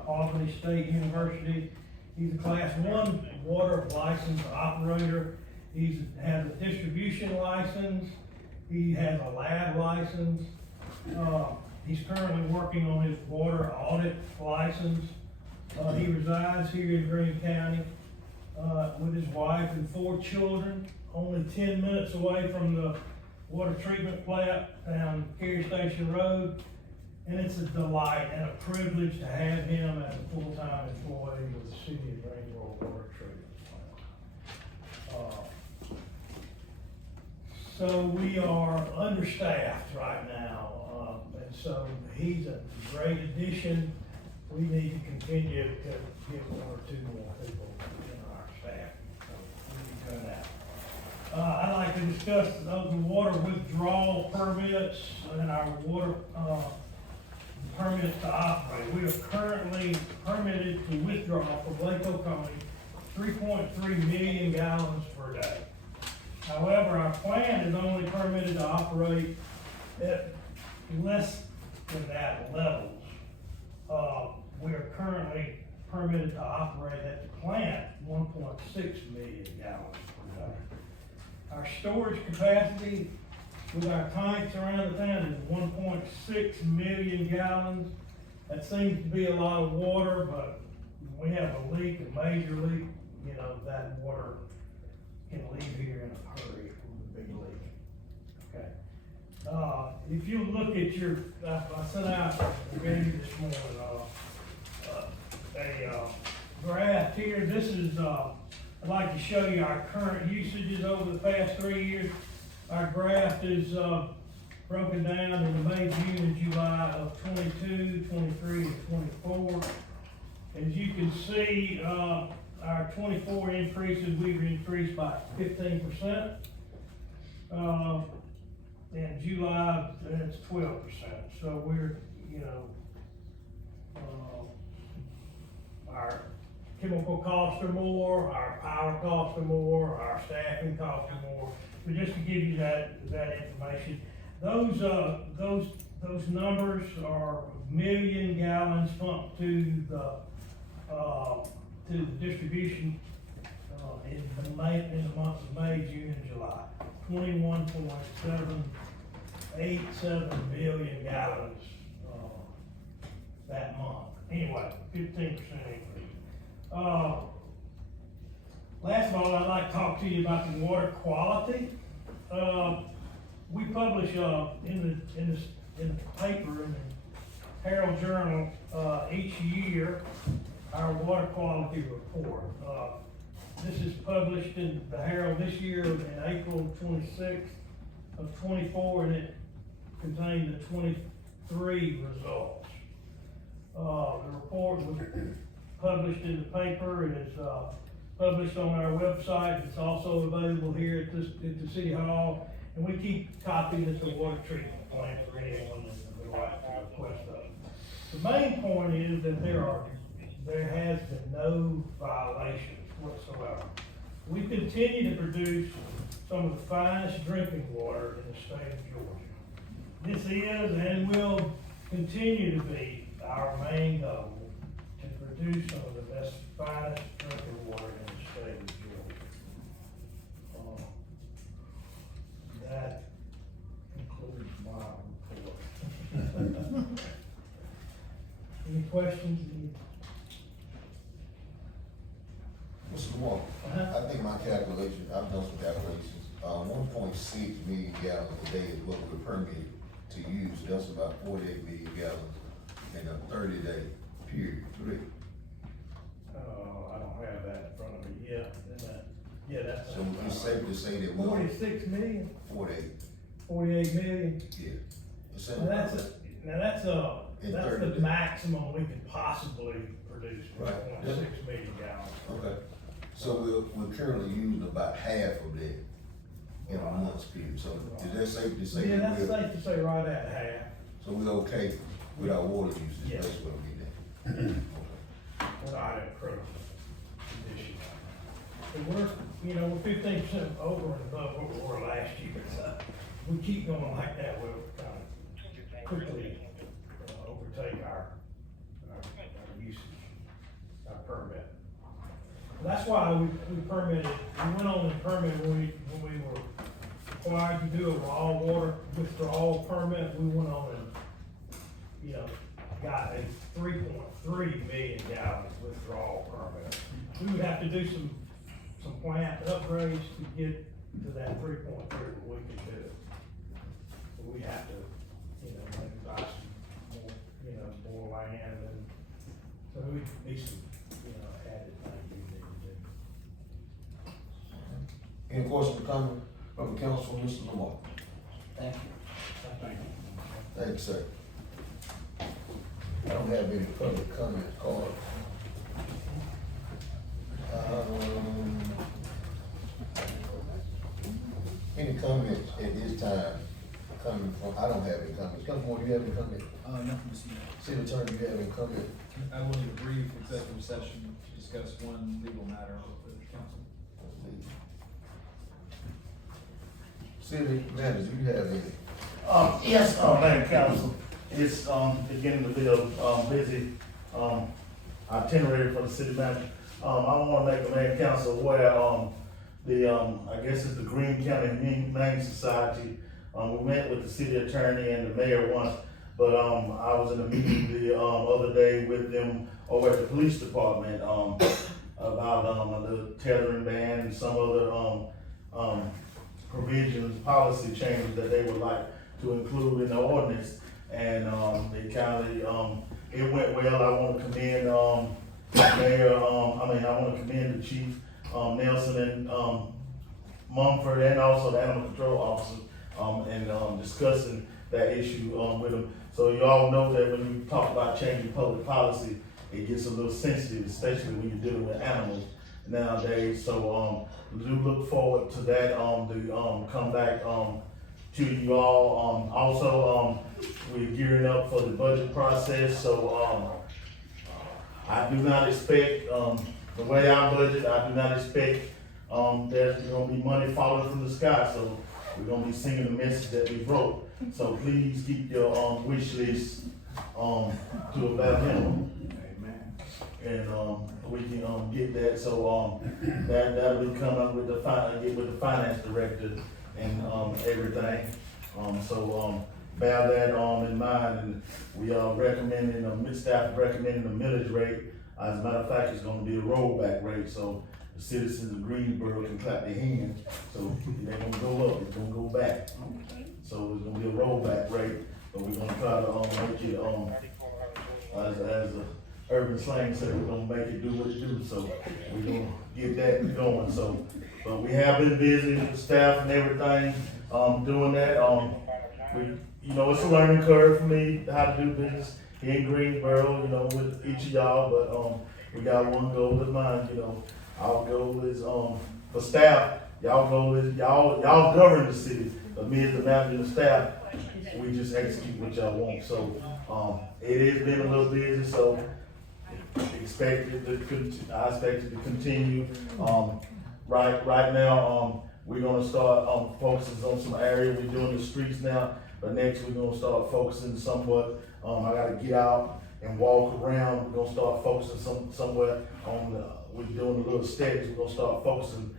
Albany State University. He's a Class 1 water license operator. He has a distribution license. He has a lab license. He's currently working on his water audit license. He resides here in Greene County with his wife and 4 children, only 10 minutes away from the water treatment plant down Cary Station Road. And it's a delight and a privilege to have him as a full-time employee with the city of Greensboro Water Treatment Plant. So we are understaffed right now, and so he's a great addition. We need to continue to get 1 or 2 more people in our staff. So we need to do that. I'd like to discuss the water withdrawal permits and our water permits to operate. We are currently permitted to withdraw from Lake Oconee 3.3 million gallons per day. However, our plant is only permitted to operate at less than that levels. We are currently permitted to operate at the plant 1.6 million gallons per day. Our storage capacity with our tanks around the town is 1.6 million gallons. That seems to be a lot of water, but when we have a leak, a major leak, you know, that water can leave here in a hurry with a big leak. Okay. If you look at your, I sent out, I gave you this morning, a graph here. This is, I'd like to show you our current usages over the past 3 years. Our graph is, broken down into May, June, and July of 22, 23, and 24. As you can see, our 24 increases, we've increased by 15%. In July, it's 12%. So we're, you know, our chemical costs are more, our power costs are more, our staffing costs are more. But just to give you that information, those numbers are million gallons pumped to the distribution in the months of May, June, and July. 21.787 million gallons that month. Anyway, 15% increase. Last of all, I'd like to talk to you about the water quality. We publish in the paper, in the Herald Journal, each year, our water quality report. This is published in the Herald this year in April 26th of 24, and it contained the 23 results. The report was published in the paper. It is published on our website. It's also available here at the City Hall, and we keep copies at the water treatment plant for anyone that would like to request those. The main point is that there has been no violations whatsoever. We continue to produce some of the finest drinking water in the state of Georgia. This is and will continue to be our main goal, to produce some of the best, finest drinking water in the state of Georgia. That concludes my report. Any questions? Mr. Lamar, I think my calculation, I've done some calculations, 1.6 million gallons a day is what we're permitted to use. That's about 48 million gallons in a 30-day period, correct? I don't have that in front of me. Yeah, that's. So it's safe to say that we're 46 million, 48, 48 million. yeah. It's Now that's In that's 30 the days. maximum we could possibly produce, Right. 1.6 million gallons. Okay, so we're currently using about half of that in a month's period, so is that safe to say? Yeah, that that's we're- safe to say right at half. So we're okay with our water usage, Yes. that's what I'm getting at. We're not in critical condition. And we're 15% over and above what we were last year, so we keep going like that, we'll kind of quickly overtake our usage, our permit. That's why we permitted, we went on and permitted when we were required to do a raw water withdrawal permit. We went on and, got a 3.3 million gallons withdrawal permit. We would have to do some plant upgrades to get to that 3.3, but we could do it. But we have to, maybe buy some more, more land, and so there would be some, added things we need to do. Any questions or comments from the council, Mr. Lamar? Thank you. Thank you. Thank you, sir. I don't have any public comment cards. Any comments at this time coming from, I don't have any comments. Councilman, do you have any comments? Nothing to see. City attorney, do you have any comment? I will need a brief executive session to discuss one legal matter with the council. City manager, do you have any Yes, Mayor and Council, it's, beginning to be a, busy, itinerary for the city manager. I wanna make the Mayor and Council aware, I guess it's the Green County Humane Society. We met with the city attorney and the mayor once, but, I was in a meeting the, other day with them over at the police department, about, the tethering ban and some other, provisions, policy changes that they would like to include in the ordinance. And, they kinda, it went well. I wanna commend, Mayor, I wanna commend the Chief, Nelson and, Mumford, and also the Animal Control Officer, and, discussing that issue, with them. So you all know that when you talk about changing public policy, it gets a little sensitive, especially when you're dealing with animals nowadays. So, we do look forward to that, to, come back, to you all. Also, we're gearing up for the budget process, so, I do not expect, the way I budget, I do not expect, there's gonna be money falling from the sky, so we're gonna be singing the message that we wrote. So please keep your, wish list, to about him. And, we can, get that, so, that'll be coming with get with the finance director and, everything. So, bear that, in mind, and we are recommending, staff recommending the millage rate. As a matter of fact, it's gonna be a rollback rate, so the citizens of Greensboro can clap their hands. So it ain't gonna go up, it's gonna go back. So it's gonna be a rollback rate, but we're gonna try to, make it, as a urban slang said, we're gonna make it do what it do, so we're gonna get that going, so. But we have been busy with the staff and everything, doing that, it's a learning curve for me, how to do business here in Greensboro, with each of y'all, but, we got one goal in mind, our goal is, for staff, y'all goal is, y'all govern the city, but me as the manager and staff, we just execute what y'all want, so, it has been a little busy, so I expect it to continue. Right now, we're gonna start, focusing on some areas, we're doing the streets now, but next we're gonna start focusing somewhat, I gotta get out and walk around, we're gonna start focusing somewhere on, we're doing a little aesthetics, we're gonna start focusing,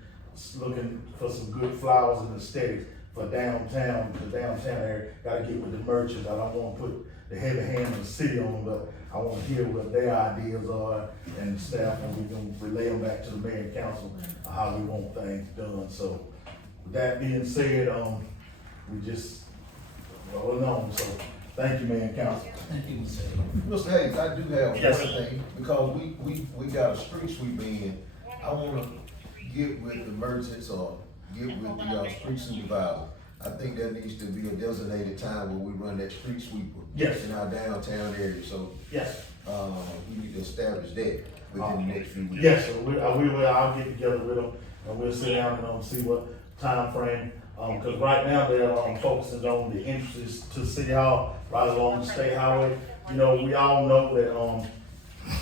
looking for some good flowers and aesthetics for downtown, the downtown area, gotta get with the merchants, I don't wanna put the heavy hand of the city on them, but I wanna hear what their ideas are and the staff, and we're gonna relay them back to the mayor and council, how we want things done. So with that being said, we just rolling on, so thank you, mayor and council. Thank you, Mr. Mr. Hayes, I do have Yes, one sir. thing, because we got a street sweep in. I wanna get with the merchants or get with the, street supervisor. I think there needs to be a designated time where we run that street sweeper. Yes. In our downtown area, so, Yes. we need to establish that within the next few weeks. Yes, sir, I'll get together with them, and we'll sit down and, see what time frame. Cause right now they're, focusing on the entrances to City Hall, right along the State Highway. We all know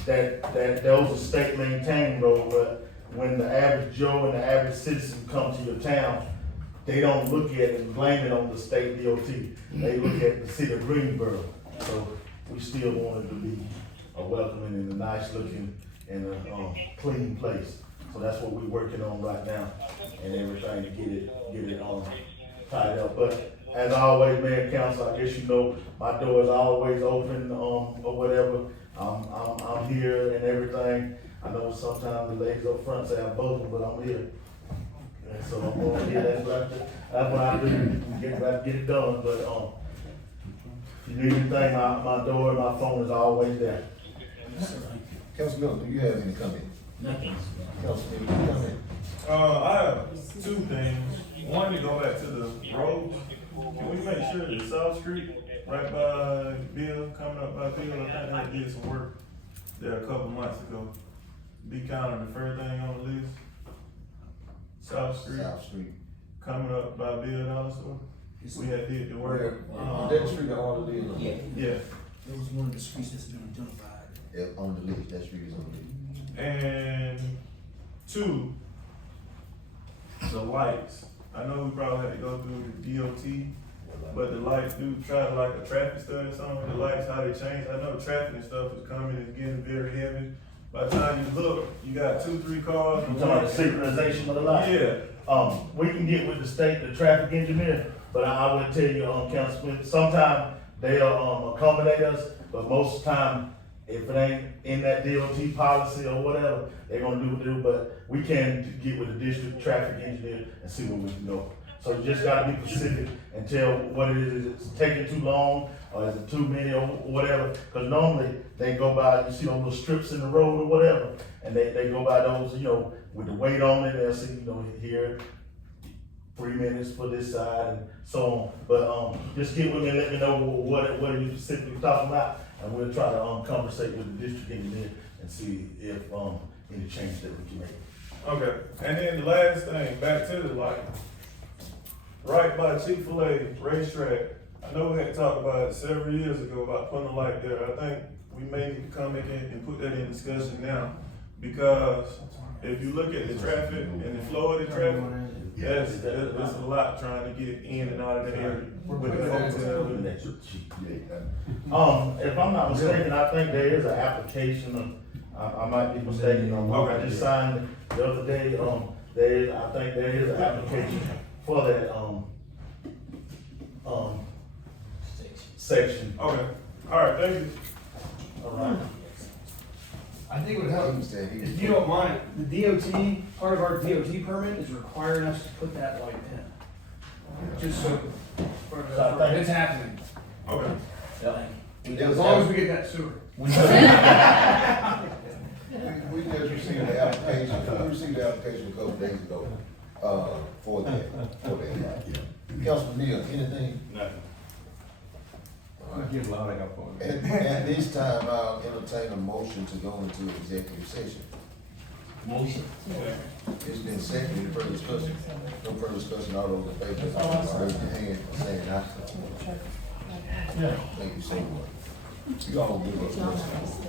that those are state maintained roads, but when the average Joe and the average citizen come to your town, they don't look at it and blame it on the state DOT. They look at the city of Greensboro. So we still want it to be a welcoming and a nice looking and a, clean place. So that's what we're working on right now and everything to get it tied up. But as always, Mayor and Council, I guess my door is always open, or whatever. I'm here and everything. I know sometimes the ladies up front say I'm both, but I'm here. And so I'm going here, that's what I do, get it done, but, if you need anything, my door and my phone is always there. Councilman, do you have any comment? Nothing. Councilman, any comment? I have two things. One, to go back to the roads. Can we make sure that South Street, right by Bill, coming up by Bill, I think they did some work there a couple months ago. Be kind of the first thing on the list. South Street, coming up by Bill also. We had did the work. That street on the list. Yeah. That was one of the streets that's been identified. Yeah, on the list, that street is on the list. And two, the lights. I know we probably had to go through the DOT but the lights do try like a traffic study or something, the lights, how they change. I know traffic and stuff is coming and getting very heavy. By the time you look, you got 2-3 cars. You talking about the synchronization of the light? Yeah. We can get with the state, the traffic engineer, but I would tell you, Councilman, sometimes they'll, accommodate us, but most of the time, if it ain't in that DOT policy or whatever, they're gonna do what they do, but we can get with the district traffic engineer and see where we can go. So you just gotta be specific and tell what it is it's taking too long, or is it too many, or whatever, cause normally they go by, you see those little strips in the road or whatever, and they go by those, with the weight on it, they'll see, here, 3 minutes for this side and so on. But, just get with me and let me know what are you specifically talking about, and we'll try to, conversate with the district engineer and see if, any change that we can make. Okay, and then the last thing, back to the light. Right by Chick-fil-A racetrack, I know we had talked about it several years ago about putting a light there. I think we may need to come in and put that in discussion now, because if you look at the traffic and the flow of the traffic, it's a lot trying to get in and out of the area with the hotel. If I'm not mistaken, I think there is an application, I might be mistaken on what I just signed the other day, I think there is an application for that, section. Okay, all right, thank you. All right. I think it would help, if you don't mind, the DOT, part of our DOT permit is requiring us to put that light in. Just so, it's happening, Okay. as long as we get that sewer. We just received the application, a couple days ago, for that. Councilman Neal, anything? Nothing. I'll give a lot of help on it. At this time, I'll entertain a motion to go into executive session. Motion. It's been seconded, any further discussion? No further discussion, all those in favor, raise your hand, saying aye. Yeah. Thank you so much. You all give us a listen.